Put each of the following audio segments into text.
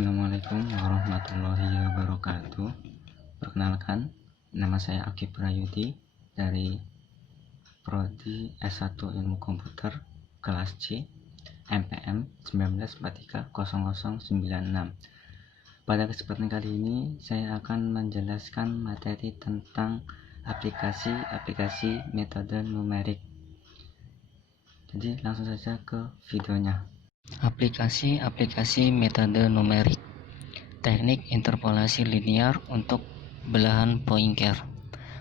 Assalamualaikum warahmatullahi wabarakatuh. Perkenalkan, nama saya Akib Prayudi dari Prodi S1 Ilmu Komputer kelas C MPM 19430096. Pada kesempatan kali ini saya akan menjelaskan materi tentang aplikasi metode numerik. Jadi langsung saja ke videonya. Aplikasi metode numerik. Teknik interpolasi linear untuk belahan Poincare.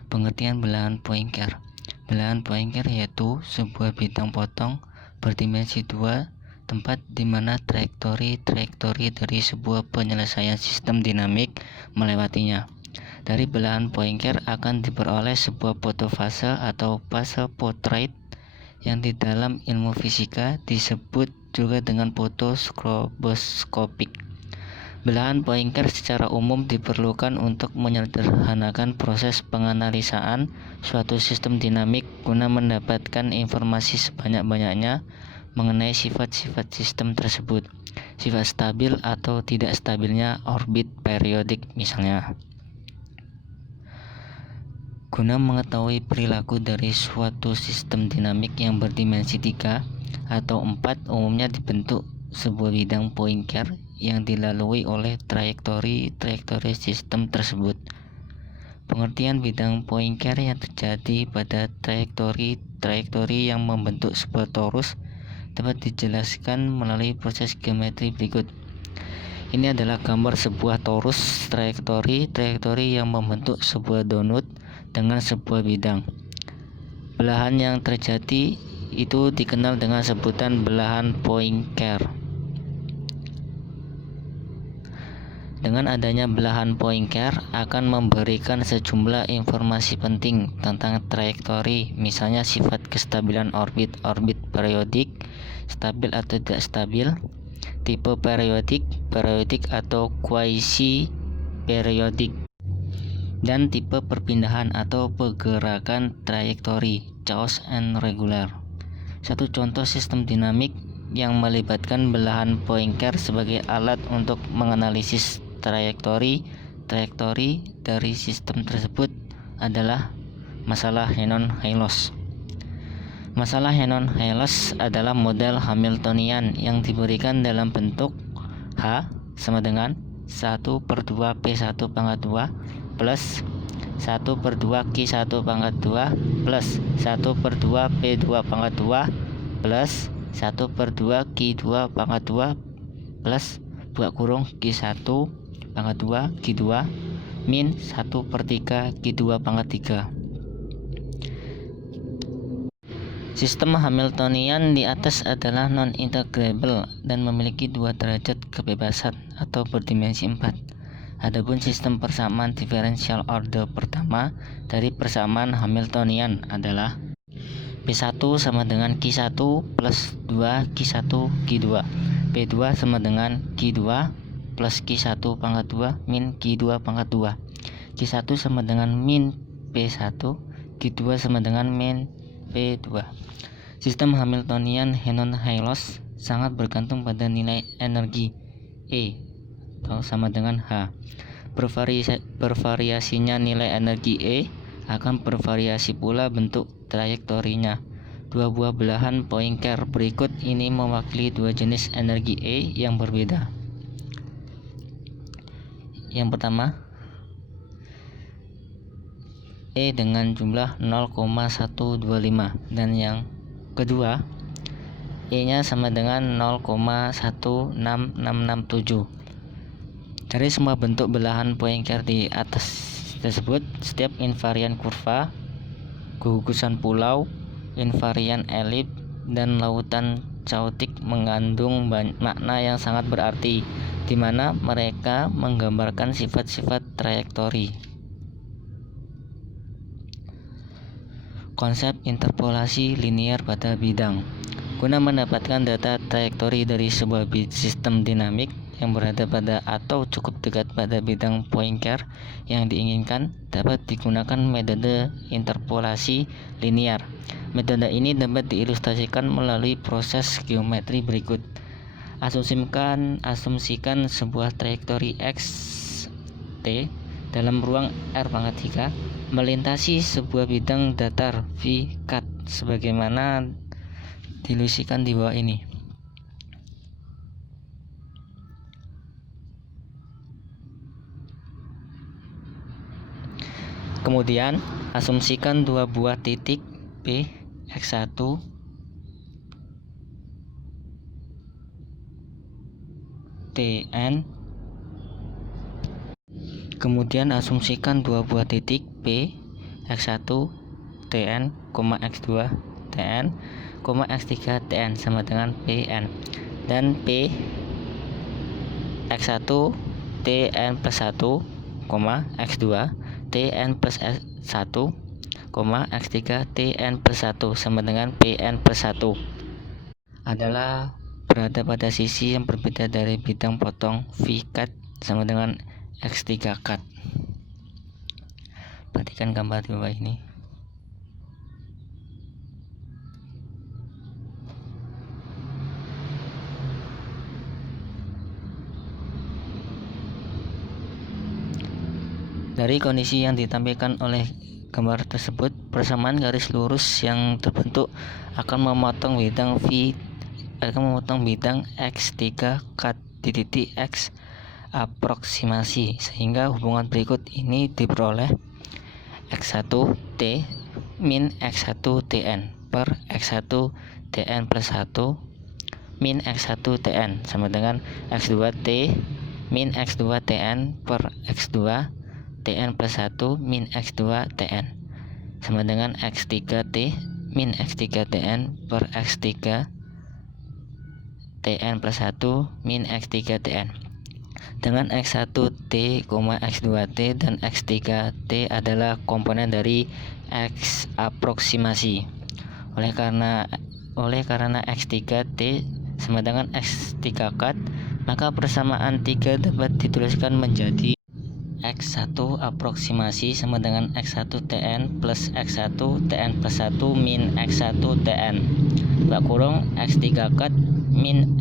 Pengertian belahan Poincare. Belahan Poincare yaitu sebuah bidang potong berdimensi 2, tempat di mana trajektori dari sebuah penyelesaian sistem dinamik melewatinya. Dari belahan Poincare akan diperoleh sebuah fotofase atau fase portrait yang di dalam ilmu fisika disebut juga dengan foto stroboskopik. Belahan Poincare secara umum diperlukan untuk menyederhanakan proses penganalisaan suatu sistem dinamik guna mendapatkan informasi sebanyak-banyaknya mengenai sifat-sifat sistem tersebut, sifat stabil atau tidak stabilnya orbit periodik misalnya. Guna mengetahui perilaku dari suatu sistem dinamik yang berdimensi 3 atau 4, umumnya dibentuk sebuah bidang Poincare yang dilalui oleh trajektori sistem tersebut. Pengertian bidang Poincare yang terjadi pada trajektori yang membentuk sebuah torus dapat dijelaskan melalui proses geometri berikut. Ini adalah gambar sebuah torus trajektori yang membentuk sebuah donut dengan sebuah bidang. Belahan yang terjadi itu dikenal dengan sebutan belahan Poincare. Dengan adanya belahan Poincare akan memberikan sejumlah informasi penting tentang trajektori, misalnya sifat kestabilan orbit periodik, stabil atau tidak stabil, tipe periodik atau quasi periodik, dan tipe perpindahan atau pergerakan trajektori, chaos and regular. Satu contoh sistem dinamik yang melibatkan belahan Poincare sebagai alat untuk menganalisis trajektori dari sistem tersebut adalah masalah Henon-Haylos. Masalah Henon-Haylos adalah model Hamiltonian yang diberikan dalam bentuk H sama dengan 1/2 P1 pangkat 2 plus 1/2 Q1 pangkat 2 plus 1/2 P2 pangkat 2 plus 1/2 Q2 pangkat 2 plus Q1 pangkat 2 Q2 min 1/3 Q2 pangkat 3. Sistem Hamiltonian di atas adalah non-integrable dan memiliki 2 derajat kebebasan atau berdimensi 4. Adapun sistem persamaan diferensial order pertama dari persamaan Hamiltonian adalah P1 sama dengan Q1 plus 2 Q1 Q2, P2 sama dengan Q2 plus Q1 pangkat 2 min Q2 pangkat 2, Q1 sama dengan min P1, Q2 sama dengan min P2. Sistem Hamiltonian Henon-Haylos sangat bergantung pada nilai energi E atau sama dengan H. Bervariasinya nilai energi E akan bervariasi pula bentuk trajektorinya. 2 buah belahan Poincare berikut ini mewakili 2 jenis energi E yang berbeda. Yang pertama, E dengan jumlah 0,125 dan yang kedua E-nya sama dengan 0,16667. Dari semua bentuk belahan Poincare di atas tersebut, setiap invarian kurva, gugusan pulau, invarian elip, dan lautan chaotic mengandung makna yang sangat berarti, di mana mereka menggambarkan sifat-sifat trajektori. Konsep interpolasi linear pada bidang. Guna mendapatkan data trajektori dari sebuah sistem dinamik yang berada pada atau cukup dekat pada bidang Poincare yang diinginkan, dapat digunakan metode interpolasi linear. Metode ini dapat diilustrasikan melalui proses geometri berikut. Asumsikan sebuah trajektori x t dalam ruang R-3 melintasi sebuah bidang datar v cut sebagaimana diilustrasikan di bawah ini. Kemudian asumsikan dua buah titik P x1 Tn. Kemudian asumsikan dua buah titik P x1 Tn, x2 Tn, x3 Tn sama dengan Pn, dan P x1 Tn plus 1, x2 Tn plus 1, x3 Tn plus 1 sama dengan Pn plus 1 adalah berada pada sisi yang berbeda dari bidang potong V cut sama dengan x3 cut. Perhatikan gambar di bawah ini. Dari kondisi yang ditampilkan oleh gambar tersebut, persamaan garis lurus yang terbentuk akan memotong bidang x3 cut di titik x aproksimasi, sehingga hubungan berikut ini diperoleh: x1 t min x1 tn per x1 tn plus 1 min x1 tn sama dengan x2 t min x2 tn per x2 tn plus 1 min x2 tn sama dengan x3 t min x3 tn per x3 tn plus 1 min x3 tn, dengan x1t, x2t dan x3t adalah komponen dari x aproksimasi. Oleh karena x3t sama dengan x3 cut, maka persamaan 3 dapat dituliskan menjadi x1 aproksimasi sama dengan x1 tn plus x1 tn plus 1 min x1 tn x3 cut min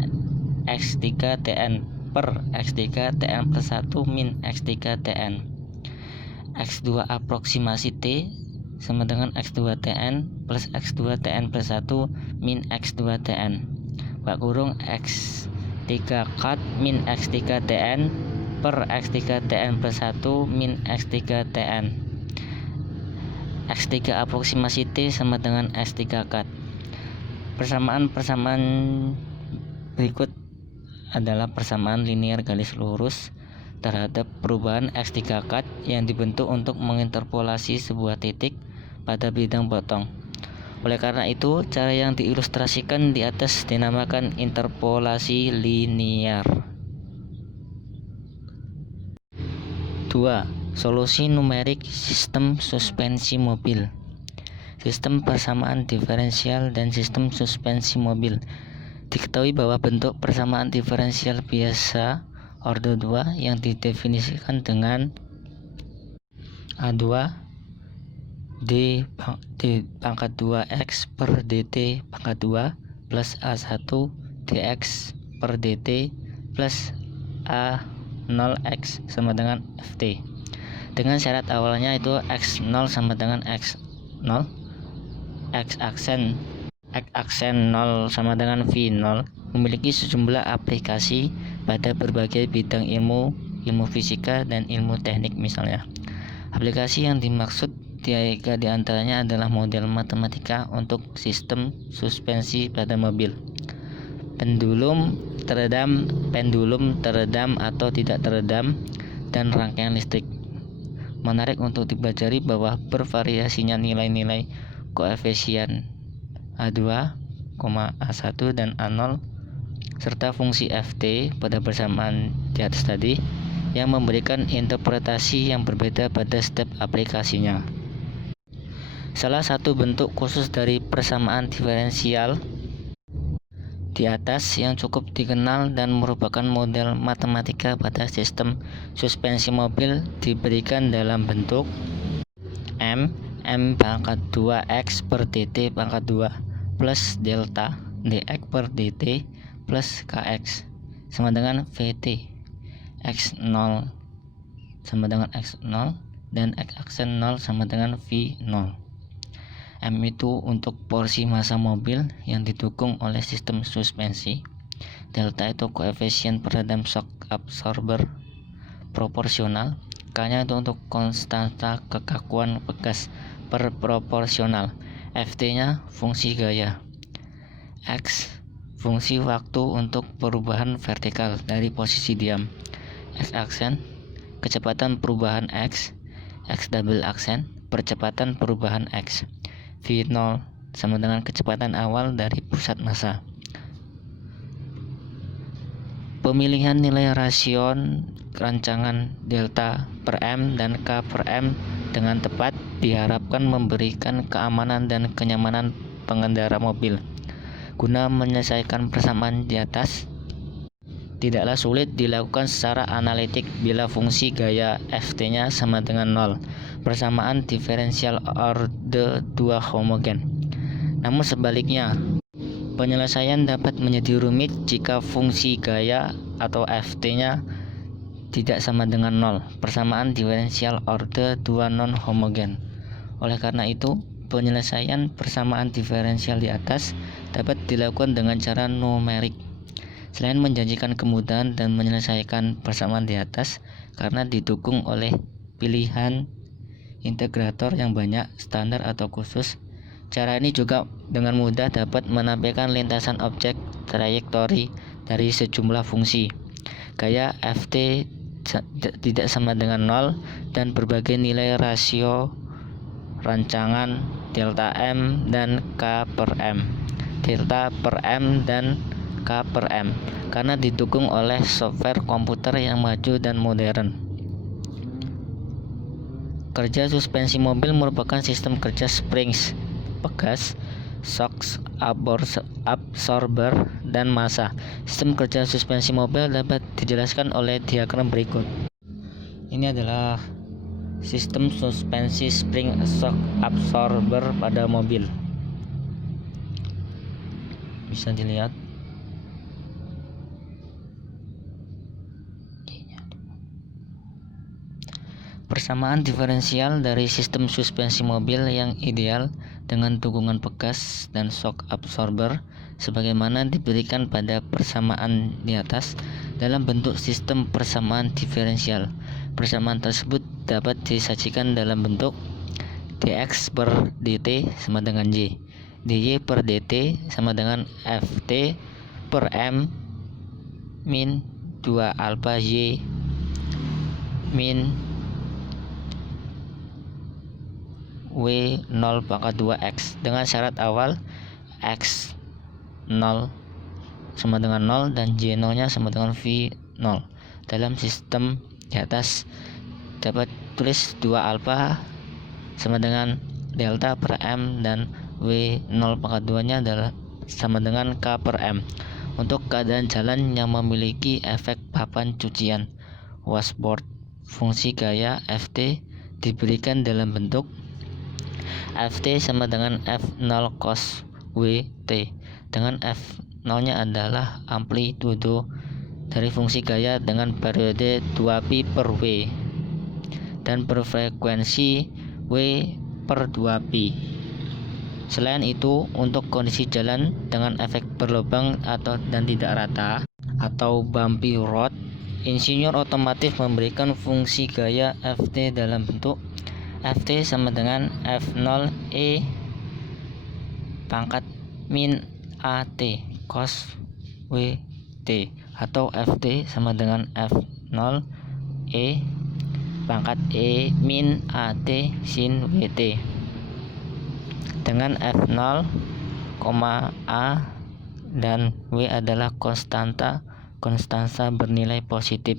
x3 tn per x3 tn plus 1 min x3 tn. X2 aproksimasi t sama dengan x2 tn plus x2 tn plus 1 min x2 tn x3 cut min x3 tn per x3 tn plus 1 min x3 tn. X3 aproksimasi t sama dengan x3 cut. Persamaan berikut adalah persamaan linear garis lurus terhadap perubahan x3 cut yang dibentuk untuk menginterpolasi sebuah titik pada bidang potong. Oleh karena itu, cara yang diilustrasikan di atas dinamakan interpolasi linear. 2. Solusi numerik sistem suspensi mobil. Sistem persamaan diferensial dan sistem suspensi mobil. Diketahui bahwa bentuk persamaan diferensial biasa order 2 yang didefinisikan dengan A2 d pangkat 2x per dt pangkat 2 plus A1 dx per dt plus A0x sama dengan ft, dengan syarat awalnya itu x0 sama dengan x0, x aksen 0 sama dengan v0, memiliki sejumlah aplikasi pada berbagai bidang ilmu fisika dan ilmu teknik. Misalnya, aplikasi yang dimaksud tiga diantaranya adalah model matematika untuk sistem suspensi pada mobil, pendulum teredam atau tidak teredam, dan rangkaian listrik. Menarik untuk dipelajari bahwa bervariasinya nilai-nilai koefisien A2, A1 dan A0 serta fungsi ft pada persamaan di atas tadi yang memberikan interpretasi yang berbeda pada setiap aplikasinya. Salah satu bentuk khusus dari persamaan diferensial di atas yang cukup dikenal dan merupakan model matematika pada sistem suspensi mobil diberikan dalam bentuk m pangkat 2x per dt pangkat 2 plus delta dx per dt plus Kx sama dengan Vt. X0 sama dengan X0 dan X aksen 0 sama dengan V0. M itu untuk porsi massa mobil yang didukung oleh sistem suspensi. Delta itu koefisien peredam shock absorber proporsional. K-nya itu untuk konstanta kekakuan bekas per proporsional. Ft-nya fungsi gaya. X fungsi waktu untuk perubahan vertikal dari posisi diam. X aksen kecepatan perubahan X. X double aksen percepatan perubahan X. V0 sama dengan kecepatan awal dari pusat massa. Pemilihan nilai rasio rancangan delta per M dan K per M dengan tepat diharapkan memberikan keamanan dan kenyamanan pengendara mobil. Guna menyelesaikan persamaan di atas, tidaklah sulit dilakukan secara analitik bila fungsi gaya Ft-nya sama dengan 0, persamaan diferensial orde 2 homogen. Namun sebaliknya, penyelesaian dapat menjadi rumit jika fungsi gaya atau Ft-nya tidak sama dengan 0, persamaan diferensial orde 2 non homogen. Oleh karena itu, penyelesaian persamaan diferensial di atas dapat dilakukan dengan cara numerik. Selain menjanjikan kemudahan dan menyelesaikan persamaan di atas karena didukung oleh pilihan integrator yang banyak, standar atau khusus, cara ini juga dengan mudah dapat menampilkan lintasan objek trayektori dari sejumlah fungsi. Gaya Ft tidak sama dengan 0 dan berbagai nilai rasio rancangan delta M dan K per M, delta per M dan K per M, karena didukung oleh software komputer yang maju dan modern. Kerja suspensi mobil merupakan sistem kerja springs, pegas, shocks absorber, dan massa. Sistem kerja suspensi mobil dapat dijelaskan oleh diagram berikut. Ini adalah sistem suspensi spring shock absorber pada mobil. Bisa dilihat. Persamaan diferensial dari sistem suspensi mobil yang ideal dengan dukungan pegas dan shock absorber sebagaimana diberikan pada persamaan di atas dalam bentuk sistem persamaan diferensial. Persamaan tersebut dapat disajikan dalam bentuk dx per dt sama dengan y, dy per dt sama dengan ft per m min 2 alpha y min w0 pangkat 2x dengan syarat awal x 0 sama dengan 0 dan y0 nya sama dengan v0. Dalam sistem di atas dapat tulis 2 alpha sama dengan delta per m dan w0 pangkat 2 nya adalah sama dengan k per m. Untuk keadaan jalan yang memiliki efek papan cucian washboard, fungsi gaya Ft diberikan dalam bentuk Ft sama dengan f0 cos Wt, dengan f0 nya adalah amplitudo dari fungsi gaya dengan periode 2pi per W dan berfrekuensi W per 2pi. Selain itu, untuk kondisi jalan dengan efek berlubang dan tidak rata atau bumpy road, insinyur otomotif memberikan fungsi gaya Ft dalam bentuk Ft sama dengan f0 e pangkat min at cos Wt atau Ft sama dengan f0 e pangkat e min at sin Wt, dengan f0, a dan W adalah konstanta bernilai positif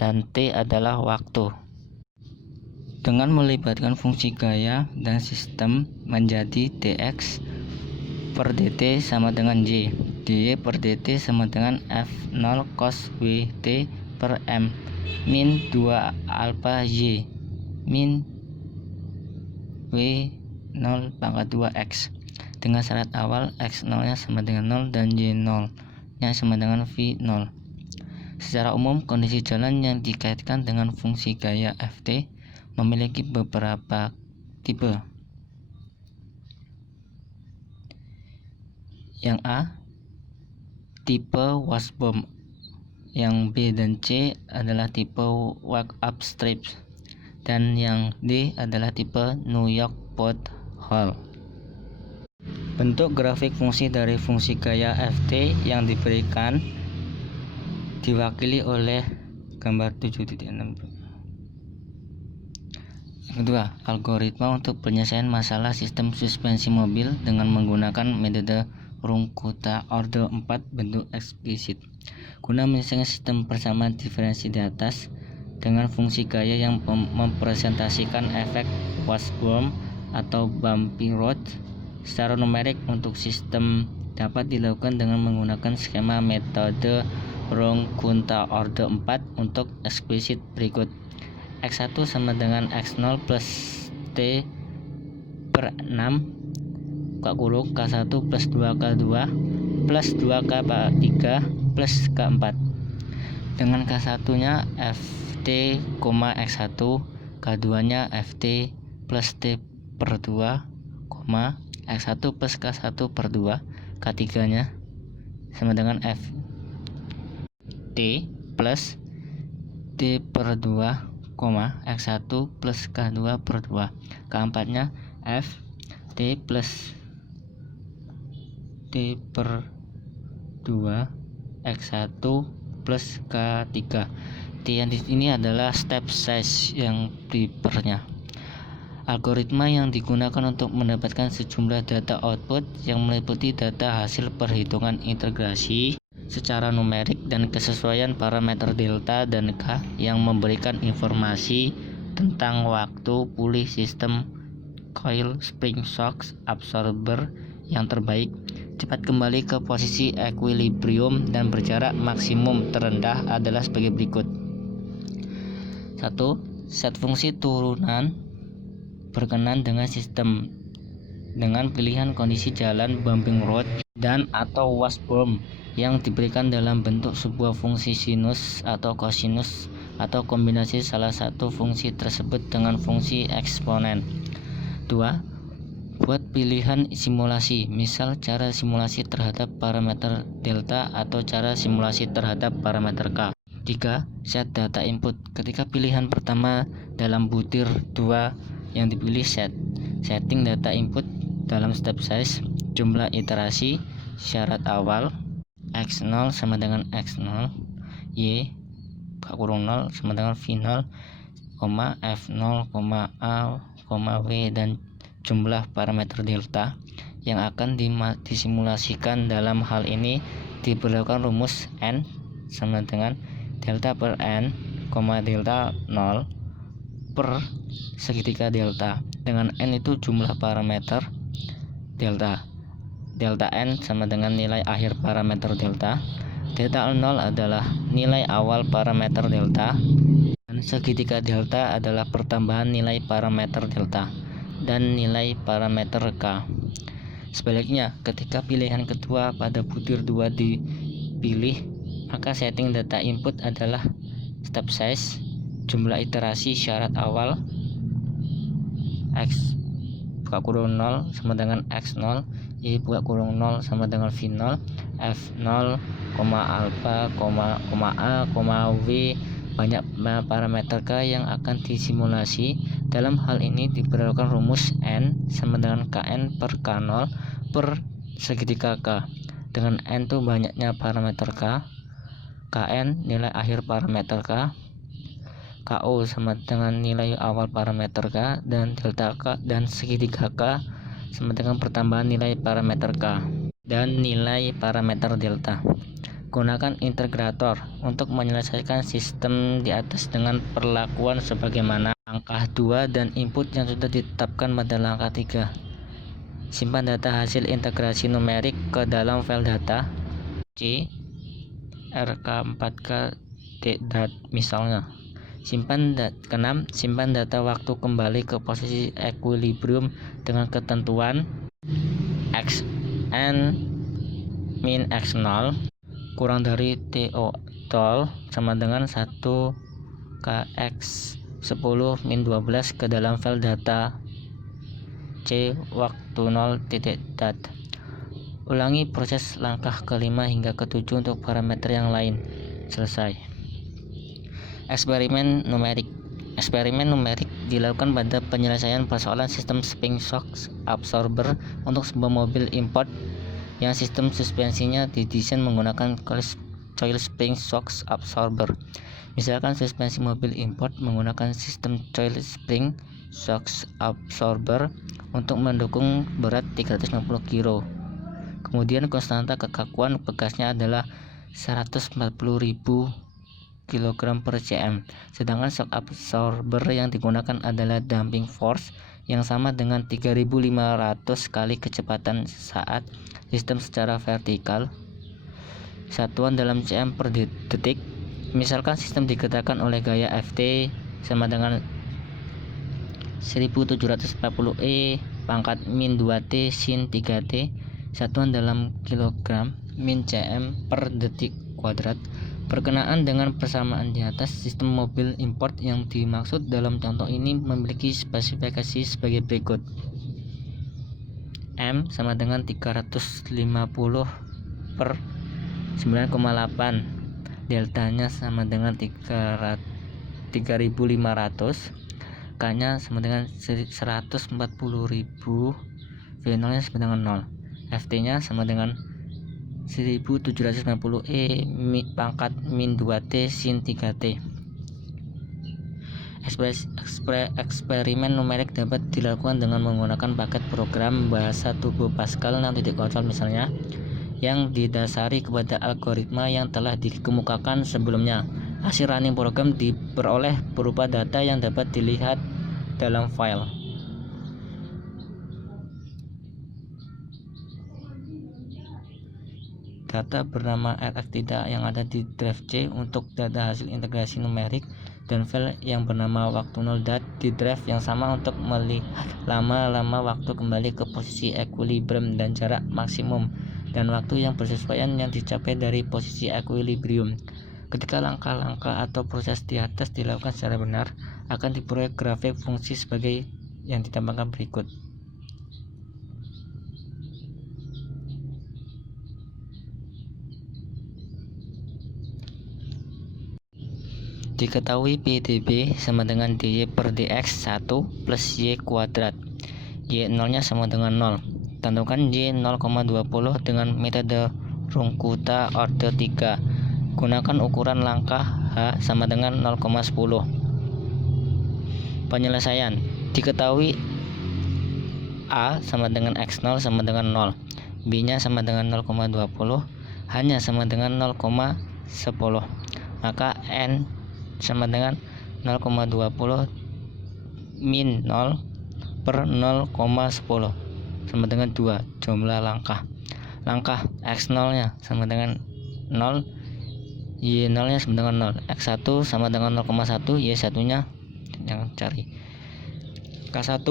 dan T adalah waktu. Dengan melibatkan fungsi gaya dan sistem menjadi dx per dt sama dengan y, dy per dt sama dengan f0 cos Wt per m min 2 alpha y min w0 pangkat 2x dengan syarat awal x0 nya sama dengan 0 dan y0 nya sama dengan V0. Secara umum, kondisi jalan yang dikaitkan dengan fungsi gaya Ft memiliki beberapa tipe. Yang A, tipe washboard. Yang B dan C adalah tipe wake-up strips. Dan yang D adalah tipe New York pothole. Bentuk grafik fungsi dari fungsi gaya Ft yang diberikan diwakili oleh gambar 7.6. Yang kedua, algoritma untuk penyelesaian masalah sistem suspensi mobil dengan menggunakan metode Runge-Kutta order 4 bentuk eksplisit. Guna menyelesaikan sistem persamaan diferensi di atas dengan fungsi gaya yang mempresentasikan efek washboard atau bumpy road secara numerik untuk sistem dapat dilakukan dengan menggunakan skema metode Runge-Kutta order 4 untuk eksplisit berikut. X1 sama dengan X0 plus T per 6 K1 plus 2K2 plus 2K3 plus K4. Dengan K1 nya Ft, X1, K2 nya Ft plus T per 2, X1 plus K1 per 2, K3 nya sama dengan Ft plus T per 2, X1 plus K2 per 2, K4 nya Ft plus T per 2, X1 plus K3. T yang di sini adalah step size yang dipernya. Algoritma yang digunakan untuk mendapatkan sejumlah data output yang meliputi data hasil perhitungan integrasi secara numerik dan kesesuaian parameter delta dan K yang memberikan informasi tentang waktu pulih sistem coil spring shock absorber yang terbaik, cepat kembali ke posisi equilibrium dan berjarak maksimum terendah adalah sebagai berikut. 1. Set fungsi turunan berkenan dengan sistem dengan pilihan kondisi jalan bumping road dan atau washboard yang diberikan dalam bentuk sebuah fungsi sinus atau kosinus atau kombinasi salah satu fungsi tersebut dengan fungsi eksponen. 2. Buat pilihan simulasi, misal cara simulasi terhadap parameter delta atau cara simulasi terhadap parameter K. 3. Set data input. Ketika pilihan pertama dalam butir 2 yang dipilih setting data input dalam step size, jumlah iterasi, syarat awal, X0 sama dengan X0, Y K0 sama dengan V0, F0, A, W dan jumlah parameter delta yang akan disimulasikan. Dalam hal ini diberlakukan rumus N sama dengan delta per N, delta 0 per segitiga delta, dengan N itu jumlah parameter delta. Delta N sama dengan nilai akhir parameter delta. Delta 0 adalah nilai awal parameter delta dan segitiga delta adalah pertambahan nilai parameter delta dan nilai parameter K. Sebaliknya, ketika pilihan kedua pada butir 2 dipilih, maka setting data input adalah step size, jumlah iterasi syarat awal, X buka kurung 0 sama dengan X0, Y buka kurung 0 sama dengan V0, F0, alpha, A, W, banyak parameter K yang akan disimulasi. Dalam hal ini diberlakukan rumus N sama dengan Kn per K0 per segitiga K. Dengan N itu banyaknya parameter K, Kn nilai akhir parameter K, KO sama dengan nilai awal parameter K, dan delta K dan segitiga K sama dengan pertambahan nilai parameter K dan nilai parameter delta. Gunakan integrator untuk menyelesaikan sistem di atas dengan perlakuan sebagaimana langkah 2 dan input yang sudah ditetapkan pada langkah 3. Simpan data hasil integrasi numerik ke dalam file data C RK4K dat misalnya. Keenam, simpan data waktu kembali ke posisi equilibrium dengan ketentuan Xn min X0 kurang dari TO tol sama dengan 1 kx 10 min 12 ke dalam file data c waktu 0 titik dat. Ulangi proses langkah kelima hingga ketujuh untuk parameter yang lain. Selesai. Eksperimen numerik. Eksperimen numerik dilakukan pada penyelesaian persoalan sistem spring shock absorber untuk sebuah mobil import yang sistem suspensinya didesain menggunakan coil spring shock absorber. Misalkan suspensi mobil import menggunakan sistem coil spring shock absorber untuk mendukung berat 350 kg. Kemudian konstanta kekakuan bekasnya adalah 140.000 kg per cm, sedangkan shock absorber yang digunakan adalah damping force yang sama dengan 3.500 kali kecepatan saat sistem secara vertikal. Satuan dalam cm per detik. Misalkan sistem digerakkan oleh gaya Ft sama dengan 1740 E pangkat min 2T sin 3T. Satuan dalam kilogram min cm per detik kuadrat. Berkenaan dengan persamaan di atas, sistem mobil import yang dimaksud dalam contoh ini memiliki spesifikasi sebagai berikut. M sama dengan 350 per 9,8. Deltanya sama dengan 3.500. K nya sama dengan 140.000. V0 nya sama dengan 0. Ft nya sama dengan 1790 E pangkat min 2T sin 3T. Eksperimen numerik dapat dilakukan dengan menggunakan paket program bahasa Turbo Pascal 6.0 misalnya, yang didasari kepada algoritma yang telah dikemukakan sebelumnya. Hasil running program diperoleh berupa data yang dapat dilihat dalam file. Data bernama rx yang ada di drive C untuk data hasil integrasi numerik, dan file yang bernama waktu 0 dat di drive yang sama untuk melihat lama-lama waktu kembali ke posisi equilibrium dan jarak maksimum dan waktu yang bersesuaian yang dicapai dari posisi equilibrium. Ketika langkah-langkah atau proses di atas dilakukan secara benar, akan diperoleh grafik fungsi sebagai yang ditambahkan berikut. Diketahui PdB sama dengan dy per dx 1 plus y kuadrat. Y0 nya sama dengan 0. Tentukan y 0,20 dengan metode Runcuta order 3. Gunakan ukuran langkah H sama dengan 0,10. Penyelesaian. Diketahui A sama dengan X0 sama dengan 0. B nya sama dengan 0,20. H nya sama dengan 0,10. Maka N sama dengan 0,20 min 0 per 0,10 sama dengan 2 jumlah langkah. Langkah X0 nya sama dengan 0, Y0 nya sama dengan 0, X1 sama dengan 0,1, Y1 nya yang cari. K1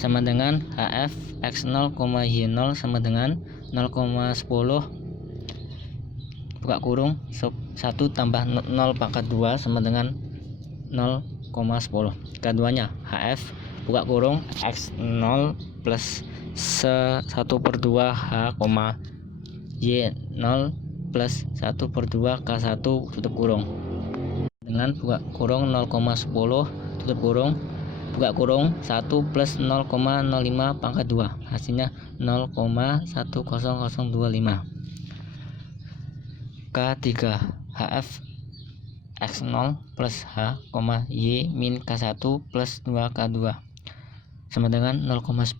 sama dengan HF X0, Y0 sama dengan 0,10 buka kurung 1 tambah 0 pangkat 2 sama dengan 0,10. K2 nya HF buka kurung X0 plus 1/2 H, Y0 plus 1/2 K1 tutup kurung dengan buka kurung 0,10 tutup kurung buka kurung 1 plus 0,05 pangkat 2, hasilnya 0,10025. K3 HF X0 plus H, Y min K1 plus 2K2 sama dengan 0,10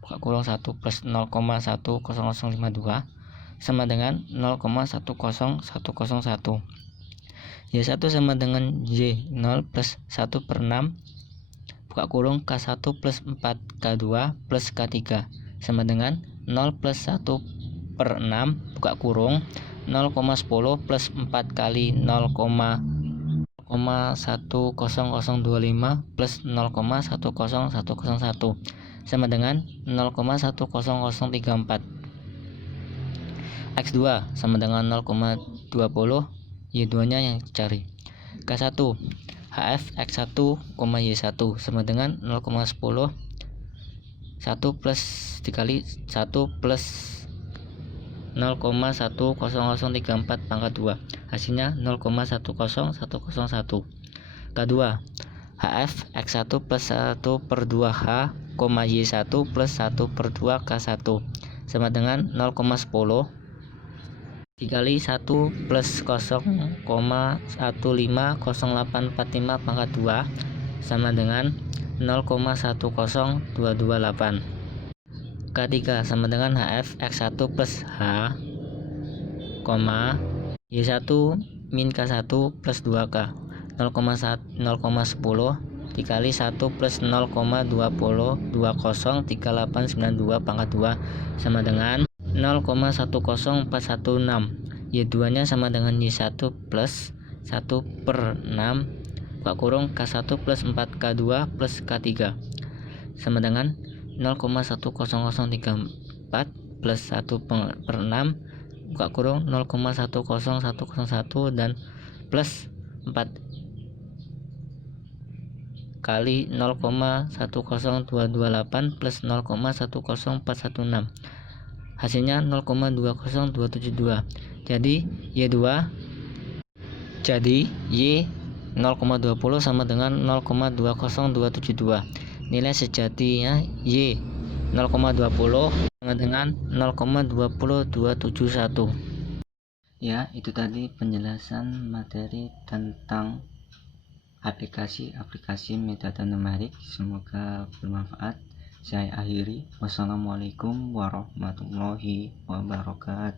buka kurung 1 plus 0,10052 sama dengan 0,10101. Y1 sama dengan Y0 plus 1/6 buka kurung K1 plus 4K2 plus K3 sama dengan 0 plus 1/6 buka kurung 0,10 plus 4 kali 0,10025 plus 0,10101 sama dengan 0,10034. X2 sama dengan 0,20, Y2 nya yang dicari. K1 HF X1, Y1 sama dengan 0,10, 1 plus dikali 1 plus 0,10034 pangkat 2, hasilnya 0,10101. K2 HF X1 plus 1 per 2H, Y1 plus 1 per 2 K1 sama dengan 0,10 dikali 1 plus 0,150845 pangkat 2 sama dengan 0,10228. K3 sama dengan HF X1 plus H, Y1 min K1 plus 2K, 0,10 dikali 1 plus 0,203892 pangkat 2 sama dengan 0,10416. Y2 nya sama dengan Y1 plus 1 per 6 buka kurung K1 plus 4K2 plus K3 sama dengan 0,10034 plus 1 per 6 buka kurung 0,10101 dan plus 4 kali 0,10228 plus 0,10416, hasilnya 0,20272. Jadi Y 0,20 sama dengan 0,20272. Nilai sejatinya Y 0,20 sama dengan 0,20271. Ya, itu tadi penjelasan materi tentang aplikasi metode numerik. Semoga bermanfaat. Saya akhiri. Wassalamualaikum warahmatullahi wabarakatuh.